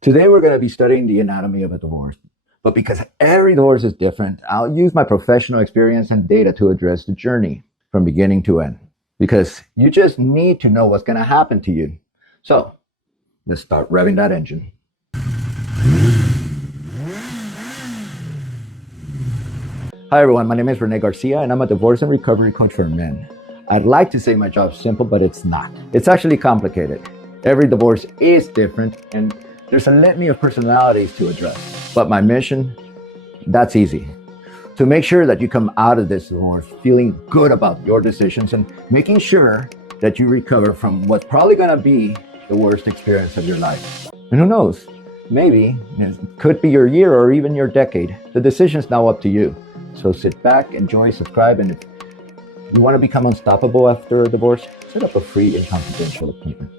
Today we're going to be studying the anatomy of a divorce. But because every divorce is different, I'll use my professional experience and data to address the journey from beginning to end. Because you just need to know what's going to happen to you. So let's start revving that engine. Hi everyone, my name is Rene Garcia and I'm a divorce and recovery coach for men. I'd like to say my job's simple, but it's not. It's actually complicated. Every divorce is different and there's a litany of personalities to address. But my mission, that's easy. To make sure that you come out of this divorce feeling good about your decisions and making sure that you recover from what's probably gonna be the worst experience of your life. And who knows, maybe it could be your year or even your decade. The decision's now up to you. So sit back, enjoy, subscribe, and if you want to become unstoppable after a divorce, set up a free and confidential appointment.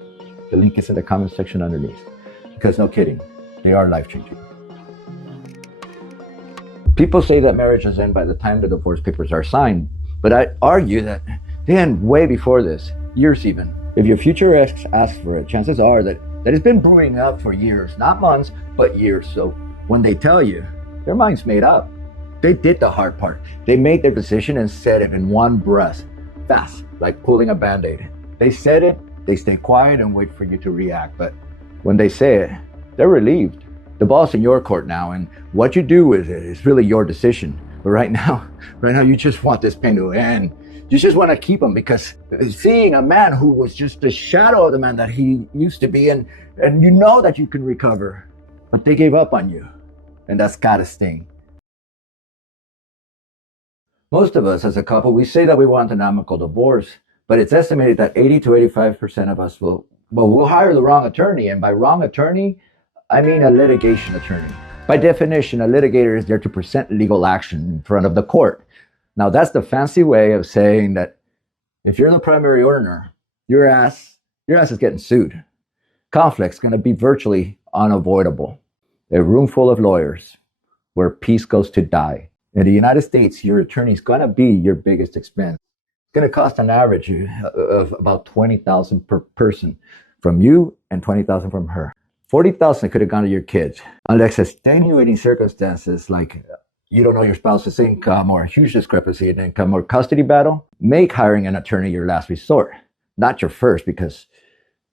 The link is in the comment section underneath. Because no kidding, they are life-changing. People say that marriages end by the time the divorce papers are signed, but I argue that they end way before this, years even. If your future ex asks for it, chances are that it's been brewing up for years, not months, but years. So when they tell you, their mind's made up. They did the hard part. They made their decision and said it in one breath, fast, like pulling a Band-Aid. They said it, they stay quiet and wait for you to react. But when they say it, they're relieved. The ball's in your court now, and what you do with it is really your decision. But right now, you just want this pain to end. You just want to keep him because seeing a man who was just a shadow of the man that he used to be, and you know that you can recover, but they gave up on you, and that's gotta sting. Most of us as a couple, we say that we want an amicable divorce, but it's estimated that 80 to 85% of us will hire the wrong attorney. And by wrong attorney, I mean a litigation attorney. By definition, a litigator is there to present legal action in front of the court. Now that's the fancy way of saying that if you're the primary earner, your ass is getting sued. Conflict's gonna be virtually unavoidable. A room full of lawyers where peace goes to die. In the United States, your attorney's gonna be your biggest expense. It's gonna cost an average of about $20,000 per person from you and $20,000 from her. $40,000 could have gone to your kids, unless extenuating circumstances like you don't know your spouse's income or a huge discrepancy in income or custody battle make hiring an attorney your last resort, not your first, because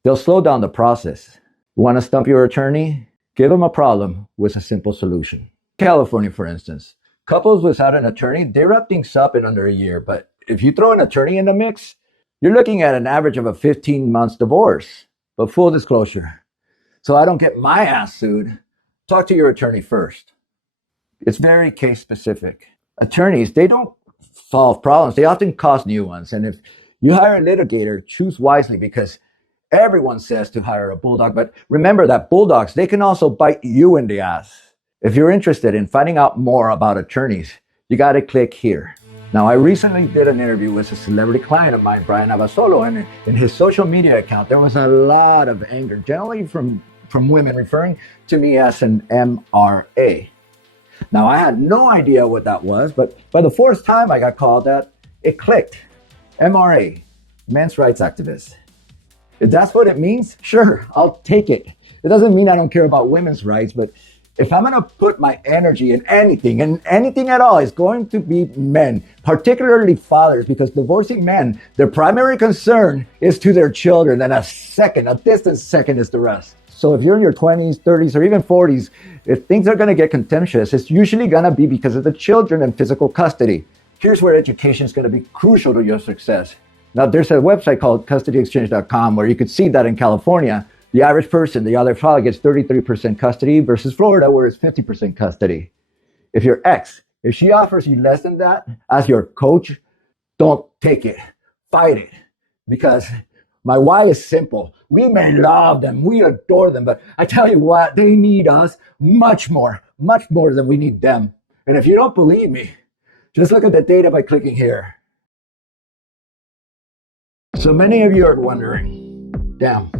they'll slow down the process. You want to stump your attorney? Give them a problem with a simple solution. California, for instance. Couples without an attorney, they wrap things up in under a year. But if you throw an attorney in the mix, you're looking at an average of a 15 months divorce. But full disclosure, so I don't get my ass sued, talk to your attorney first. It's very case specific. Attorneys, they don't solve problems. They often cause new ones. And if you hire a litigator, choose wisely because everyone says to hire a bulldog. But remember that bulldogs, they can also bite you in the ass. If you're interested in finding out more about attorneys, you got to click here. Now, I recently did an interview with a celebrity client of mine, Brian Abasolo, and in his social media account, there was a lot of anger, generally from women referring to me as an MRA. Now, I had no idea what that was, but by the fourth time I got called that, it clicked. MRA, men's rights activist. If that's what it means, sure, I'll take it. It doesn't mean I don't care about women's rights, but if I'm gonna put my energy in anything, and anything at all, it's going to be men, particularly fathers, because divorcing men, their primary concern is to their children, and a distant second is the rest. So if you're in your 20s, 30s, or even 40s, if things are gonna get contentious, it's usually gonna be because of the children and physical custody. Here's where education is gonna be crucial to your success. Now, there's a website called custodyexchange.com where you could see that in California, the average person, the other father, gets 33% custody versus Florida, where it's 50% custody. If your ex, if she offers you less than that as your coach, don't take it. Fight it. Because my why is simple. We may love them, we adore them, but I tell you what, they need us much more than we need them. And if you don't believe me, just look at the data by clicking here. So many of you are wondering, damn,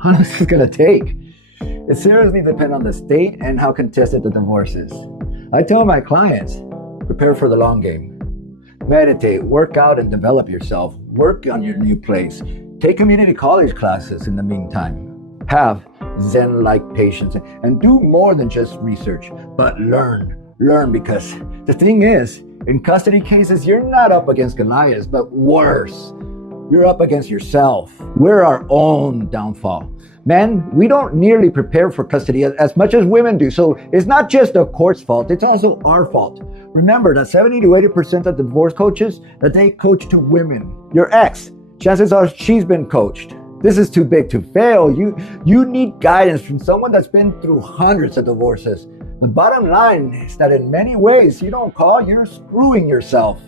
how long is this gonna take? It seriously depends on the state and how contested the divorce is. I tell my clients, prepare for the long game. Meditate, work out and develop yourself. Work on your new place. Take community college classes in the meantime. Have Zen-like patience, and do more than just research, but learn. Learn, because the thing is, in custody cases, you're not up against Goliath, but worse. You're up against yourself. We're our own downfall. Men, we don't nearly prepare for custody as much as women do. So it's not just the court's fault, it's also our fault. Remember that 70 to 80% of divorce coaches, that they coach to women. Your ex, chances are she's been coached. This is too big to fail. You need guidance from someone that's been through hundreds of divorces. The bottom line is that in many ways, you don't call, you're screwing yourself.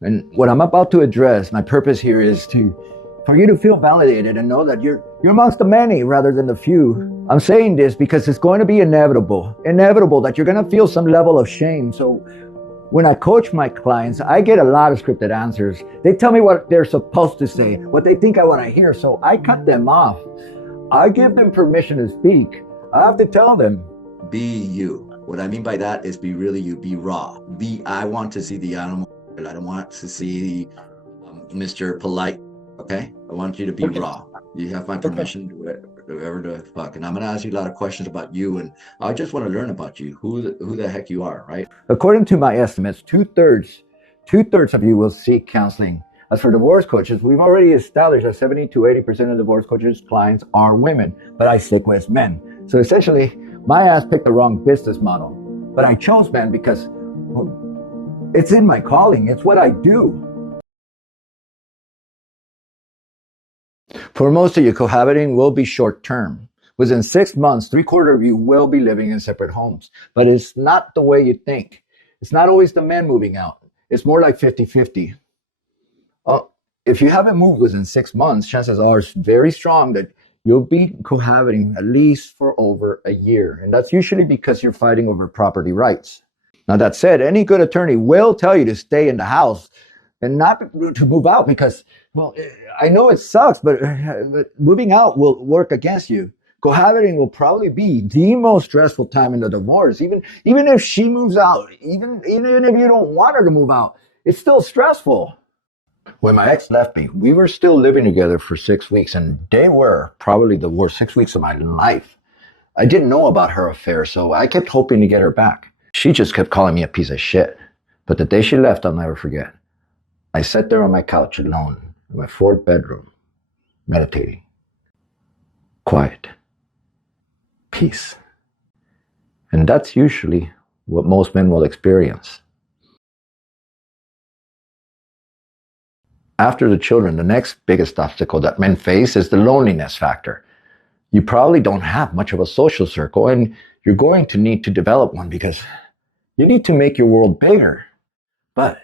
And what I'm about to address, my purpose here is for you to feel validated and know that you're amongst the many rather than the few. I'm saying this because it's going to be inevitable that you're going to feel some level of shame. So when I coach my clients, I get a lot of scripted answers. They tell me what they're supposed to say, what they think I want to hear, so I cut them off. I give them permission to speak. I have to tell them, be you. What I mean by that is be really you, be raw. I want to see the animal. I don't want to see Mr. Polite, okay? I want you to be raw. You have my permission to whatever the fuck. And I'm going to ask you a lot of questions about you, and I just want to learn about you, who the heck you are, right? According to my estimates, two-thirds of you will seek counseling. As for divorce coaches, we've already established that 70 to 80% of divorce coaches' clients are women, but I stick with men. So essentially, my ass picked the wrong business model. But I chose men because it's in my calling. It's what I do. For most of you, cohabiting will be short term. Within 6 months, 3/4 of you will be living in separate homes. But it's not the way you think. It's not always the men moving out. It's more like 50-50. If you haven't moved within 6 months, chances are very strong that you'll be cohabiting at least for over a year. And that's usually because you're fighting over property rights. Now, that said, any good attorney will tell you to stay in the house and not to move out because, well, I know it sucks, but moving out will work against you. Cohabiting will probably be the most stressful time in the divorce. Even if she moves out, even if you don't want her to move out, it's still stressful. When my ex left me, we were still living together for 6 weeks, and they were probably the worst 6 weeks of my life. I didn't know about her affair, so I kept hoping to get her back. She just kept calling me a piece of shit. But the day she left, I'll never forget. I sat there on my couch alone in my 4th bedroom, meditating. Quiet. Peace. And that's usually what most men will experience. After the children, the next biggest obstacle that men face is the loneliness factor. You probably don't have much of a social circle, and you're going to need to develop one because you need to make your world bigger. But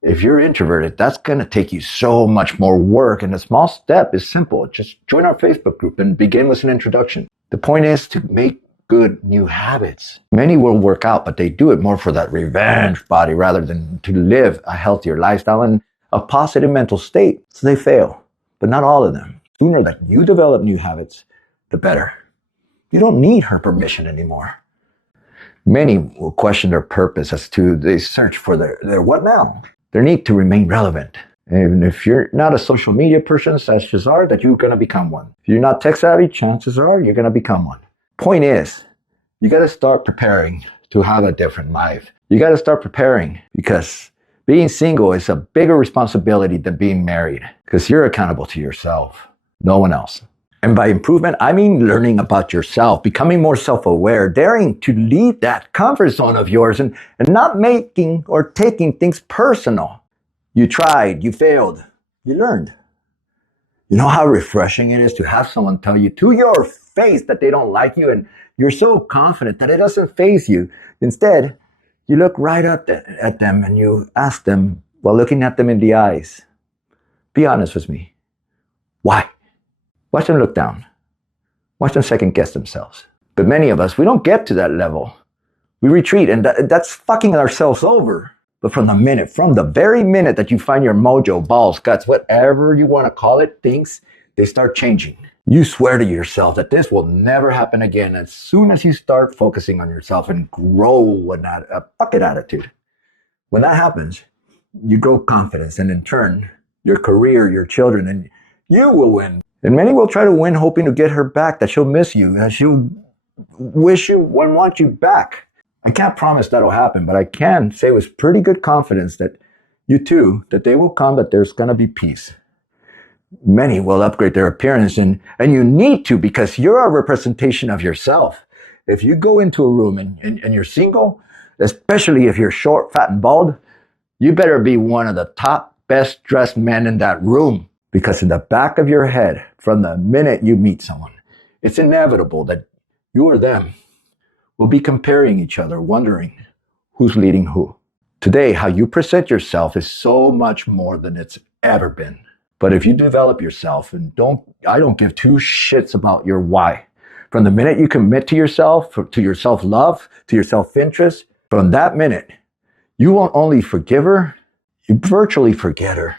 if you're introverted, that's going to take you so much more work, and the small step is simple. Just join our Facebook group and begin with an introduction. The point is to make good new habits. Many will work out, but they do it more for that revenge body rather than to live a healthier lifestyle and a positive mental state. So they fail, but not all of them. The sooner that you develop new habits, the better. You don't need her permission anymore. Many will question their purpose as to they search for their what now? Their need to remain relevant. And if you're not a social media person, chances are that you're going to become one. If you're not tech savvy, chances are you're going to become one. Point is, you got to start preparing to have a different life. You got to start preparing because being single is a bigger responsibility than being married because you're accountable to yourself, no one else. And by improvement, I mean learning about yourself, becoming more self-aware, daring to leave that comfort zone of yours and not making or taking things personal. You tried, you failed, you learned. You know how refreshing it is to have someone tell you to your face that they don't like you and you're so confident that it doesn't faze you. Instead, you look right at them and you ask them while looking at them in the eyes, be honest with me. Why? Watch them look down. Watch them second guess themselves. But many of us, we don't get to that level. We retreat and that's fucking ourselves over. But from the very minute that you find your mojo, balls, guts, whatever you want to call it, things, they start changing. You swear to yourself that this will never happen again as soon as you start focusing on yourself and grow with a bucket attitude. When that happens, you grow confidence and in turn, your career, your children, and you will win. And many will try to win hoping to get her back, that she'll miss you, that she'll wish you wouldn't want you back. I can't promise that'll happen, but I can say with pretty good confidence that you too, that they will come, that there's going to be peace. Many will upgrade their appearance, and you need to, because you're a representation of yourself. If you go into a room and you're single, especially if you're short, fat, and bald, you better be one of the top, best dressed men in that room. Because in the back of your head, from the minute you meet someone, it's inevitable that you or them will be comparing each other, wondering who's leading who. Today, how you present yourself is so much more than it's ever been. But if you develop yourself and I don't give two shits about your why. From the minute you commit to yourself, to your self-love, to your self-interest, from that minute, you won't only forgive her, you virtually forget her.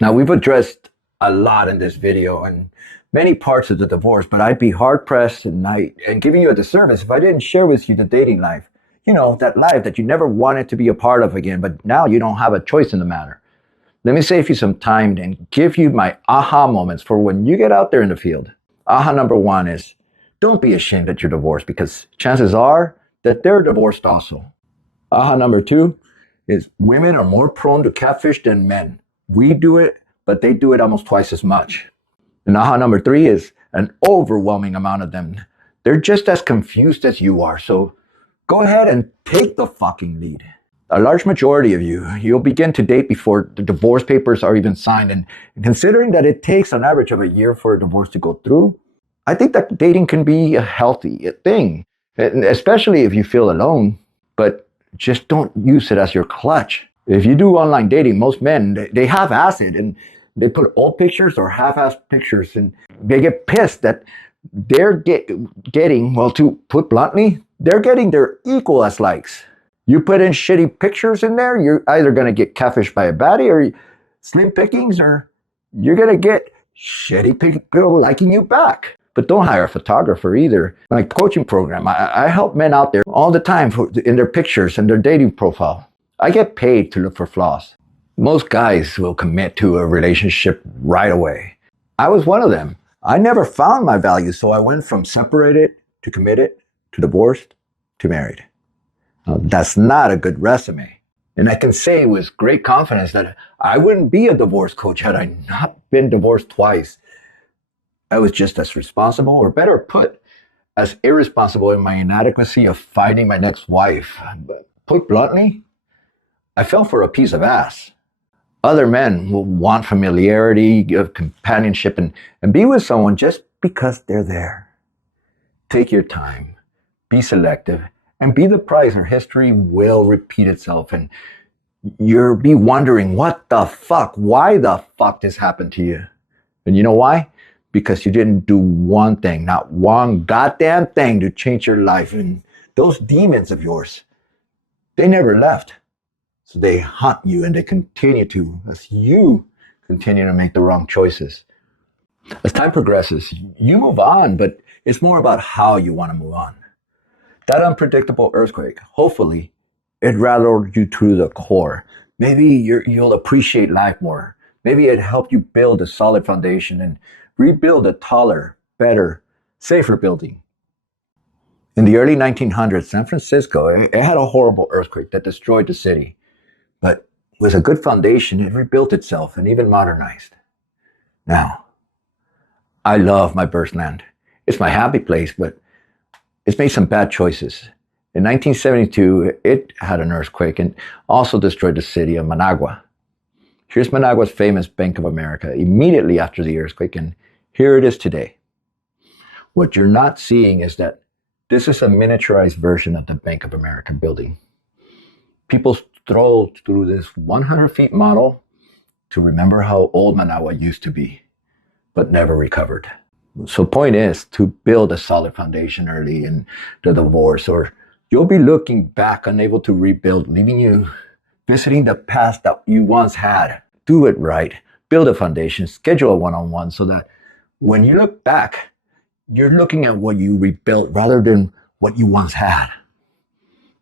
Now, we've addressed a lot in this video and many parts of the divorce, but I'd be hard-pressed and giving you a disservice if I didn't share with you the dating life. You know, that life that you never wanted to be a part of again, but now you don't have a choice in the matter. Let me save you some time and give you my aha moments for when you get out there in the field. Aha number one is, don't be ashamed that you're divorced, because chances are that they're divorced also. Aha number two is, women are more prone to catfish than men. We do it, but they do it almost twice as much. And aha number three is, an overwhelming amount of them, they're just as confused as you are. So go ahead and take the fucking lead. A large majority of you'll begin to date before the divorce papers are even signed. And considering that it takes an average of a year for a divorce to go through, I think that dating can be a healthy thing, especially if you feel alone, but just don't use it as your clutch. If you do online dating, most men, they half-ass it, and they put old pictures or half-assed pictures, and they get pissed that they're getting, well, to put bluntly, they're getting their equal as likes. You put in shitty pictures in there, you're either going to get catfished by a baddie or slim pickings, or you're going to get shitty people liking you back. But don't hire a photographer either. My coaching program, I help men out there all the time in their pictures and their dating profile. I get paid to look for flaws. Most guys will commit to a relationship right away. I was one of them. I never found my value, so I went from separated to committed to divorced to married. That's not a good resume. And I can say with great confidence that I wouldn't be a divorce coach had I not been divorced twice. I was just as responsible, or better put, as irresponsible in my inadequacy of finding my next wife. But put bluntly, I fell for a piece of ass. Other men will want familiarity, companionship, and be with someone just because they're there. Take your time, be selective, and be the prize, or history will repeat itself, and you'll be wondering, what the fuck? Why the fuck this happened to you? And you know why? Because you didn't do one thing, not one goddamn thing to change your life. And those demons of yours, they never left. So they haunt you, and they continue to, as you continue to make the wrong choices. As time progresses, you move on, but it's more about how you want to move on. That unpredictable earthquake, hopefully, it rattled you to the core. Maybe you'll appreciate life more. Maybe it helped you build a solid foundation and rebuild a taller, better, safer building. In the early 1900s, San Francisco, it had a horrible earthquake that destroyed the city. But with a good foundation, it rebuilt itself and even modernized. Now, I love my birthland. It's my happy place, but it's made some bad choices. In 1972, it had an earthquake and also destroyed the city of Managua. Here's Managua's famous Bank of America immediately after the earthquake, and here it is today. What you're not seeing is that this is a miniaturized version of the Bank of America building. People strolled through this 100-feet model to remember how old Managua used to be, but never recovered. So point is to build a solid foundation early in the divorce, or you'll be looking back unable to rebuild, leaving you visiting the past that you once had. Do it right. Build a foundation, schedule a one-on-one so that when you look back, you're looking at what you rebuilt rather than what you once had.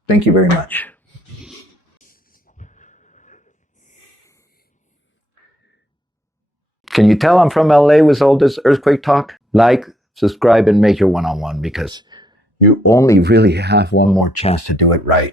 Thank you very much. Can you tell I'm from LA with all this earthquake talk? Like, subscribe, and make your one-on-one, because you only really have one more chance to do it right.